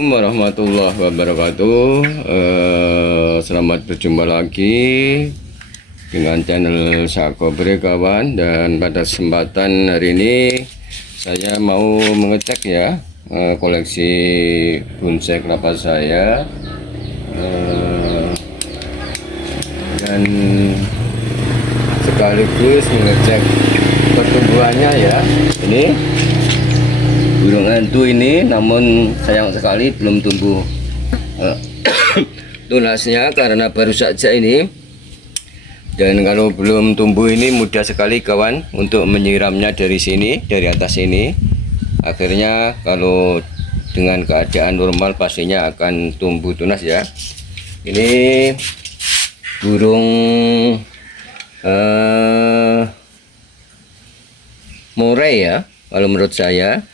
Assalamualaikum warahmatullahi wabarakatuh. Selamat berjumpa lagi dengan channel Sakobre kawan. Dan pada kesempatan hari ini saya mau mengecek ya koleksi bonsai kelapa saya, dan sekaligus mengecek pertumbuhannya ya. Ini burung hantu ini, namun sayang sekali belum tumbuh tunasnya karena baru saja ini. Dan kalau belum tumbuh ini mudah sekali kawan untuk menyiramnya dari sini, dari atas ini. Akhirnya kalau dengan keadaan normal pastinya akan tumbuh tunas ya. Ini burung murai ya, kalau menurut saya.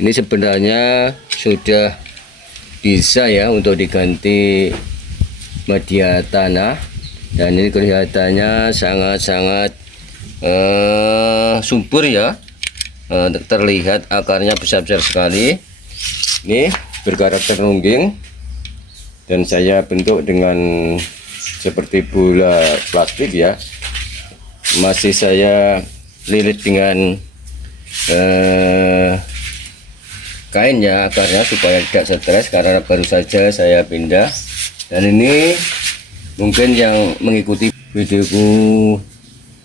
Ini sebenarnya sudah bisa ya untuk diganti media tanah, dan ini kelihatannya sangat-sangat subur ya. Terlihat akarnya besar-besar sekali. Ini berkarakter nungging, dan saya bentuk dengan seperti bola plastik ya. Masih saya lilit dengan kain ya akarnya supaya tidak stres karena baru saja saya pindah. Dan ini mungkin yang mengikuti videoku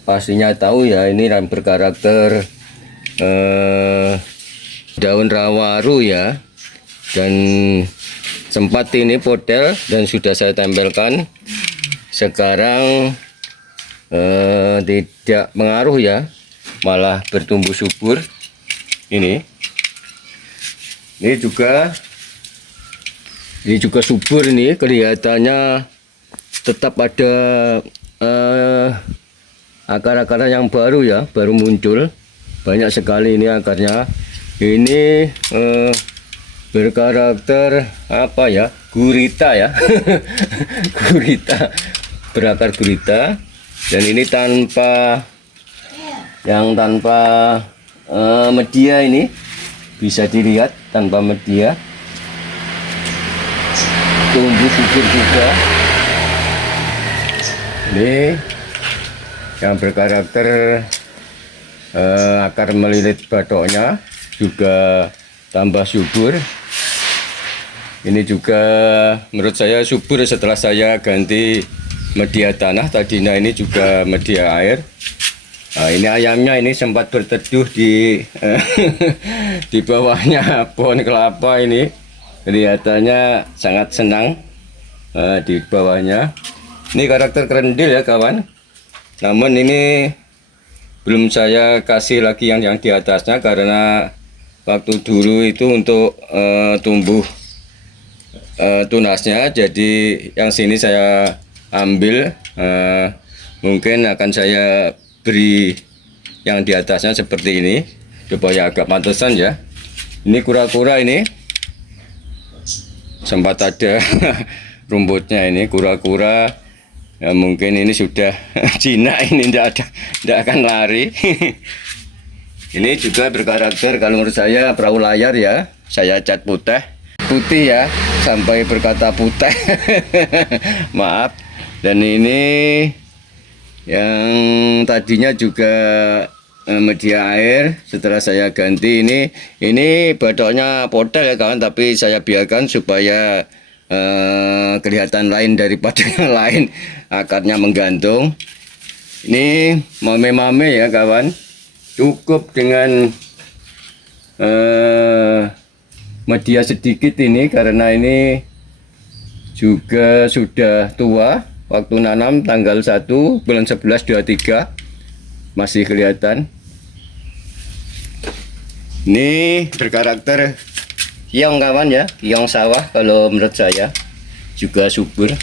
pastinya tahu ya, ini berkarakter daun rawaru ya, dan sempat ini podel dan sudah saya tempelkan. Sekarang tidak mengaruh ya, malah bertumbuh subur. Ini juga subur, ini kelihatannya tetap ada akar-akar yang baru ya, baru muncul banyak sekali ini akarnya. Ini berkarakter apa ya, gurita ya. Gurita, berakar gurita. Dan ini tanpa media, ini bisa dilihat tanpa media, tumbuh subur juga. Ini yang berkarakter akar melilit batoknya juga tambah subur. Ini juga menurut saya subur setelah saya ganti media tanah. Tadinya ini juga media air. Nah, ini ayamnya ini sempat berteduh di di bawahnya pohon kelapa. Ini kelihatannya sangat senang di bawahnya. Ini karakter kerendil ya kawan. Namun ini belum saya kasih lagi yang di atasnya karena waktu dulu itu untuk tumbuh tunasnya. Jadi yang sini saya ambil, mungkin akan saya beri yang di atasnya seperti ini supaya agak pantesan ya. Ini kura-kura, ini sempat ada rumputnya. Ini kura-kura ya, mungkin ini sudah jinak, ini tidak akan lari. Ini juga berkarakter kalau menurut saya perahu layar ya. Saya cat putih ya, sampai berkata putih. Maaf. Dan ini yang tadinya juga media air, setelah saya ganti ini batoknya podel ya kawan, tapi saya biarkan supaya kelihatan lain daripada yang lain, akarnya menggantung. Ini mame-mame ya kawan, cukup dengan media sedikit ini karena ini juga sudah tua. Waktu nanam tanggal 1 bulan 11 23 masih kelihatan. Ini berkarakter kiong kawan ya, kiong sawah kalau menurut saya, juga subur.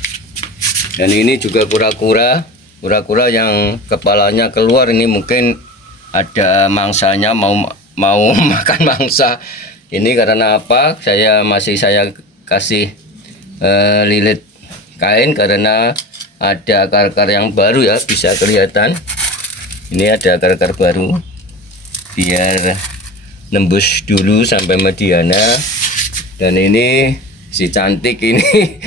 Dan ini juga kura-kura yang kepalanya keluar. Ini mungkin ada mangsanya, mau makan mangsa. Ini karena apa? Saya kasih lilit kain karena ada akar-akar yang baru ya, bisa kelihatan. Ini ada akar-akar baru, biar nembus dulu sampai mediana. Dan ini si cantik ini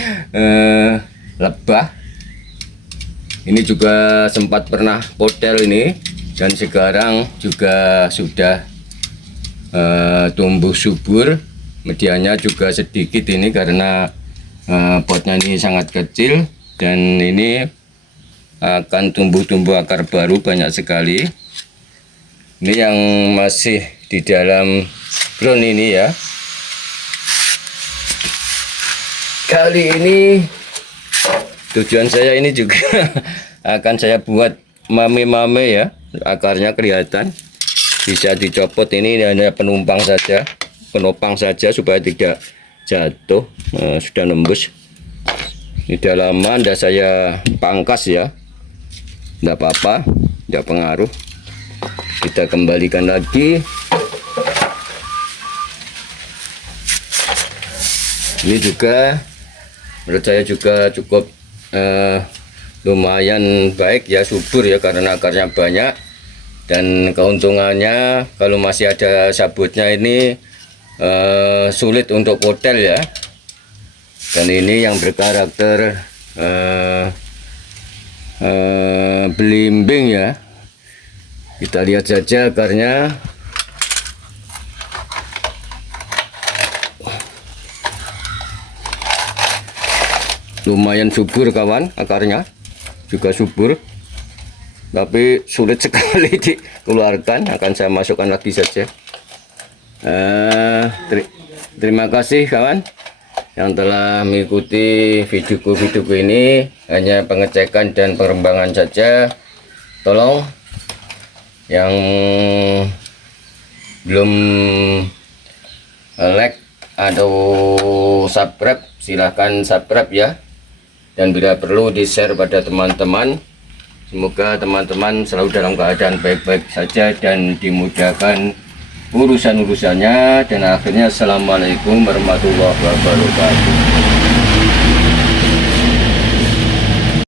lebah. Ini juga sempat pernah potel ini, dan sekarang juga sudah tumbuh subur. Medianya juga sedikit ini karena potnya ini sangat kecil, dan ini akan tumbuh akar baru banyak sekali. Ini yang masih di dalam ground ini ya. Kali ini tujuan saya ini juga akan saya buat mame-mame ya. Akarnya kelihatan, bisa dicopot. Ini hanya penopang saja supaya tidak jatuh. Sudah nembus. Ini dalaman dah saya pangkas ya, tidak apa-apa, tidak pengaruh. Kita kembalikan lagi. Ini juga menurut saya juga cukup lumayan baik ya, subur ya, karena akarnya banyak. Dan keuntungannya kalau masih ada sabutnya ini sulit untuk potel ya. Dan ini yang berkarakter belimbing ya. Kita lihat saja akarnya. Lumayan subur kawan, akarnya juga subur, tapi sulit sekali dikeluarkan. Akan saya masukkan lagi saja. Terima kasih kawan yang telah mengikuti videoku ini. Hanya pengecekan dan pengembangan saja. Tolong yang belum like atau subscribe, silahkan subscribe ya. Dan bila perlu di-share pada teman-teman. Semoga teman-teman selalu dalam keadaan baik-baik saja dan dimudahkan urusan-urusannya. Dan akhirnya assalamualaikum warahmatullahi wabarakatuh.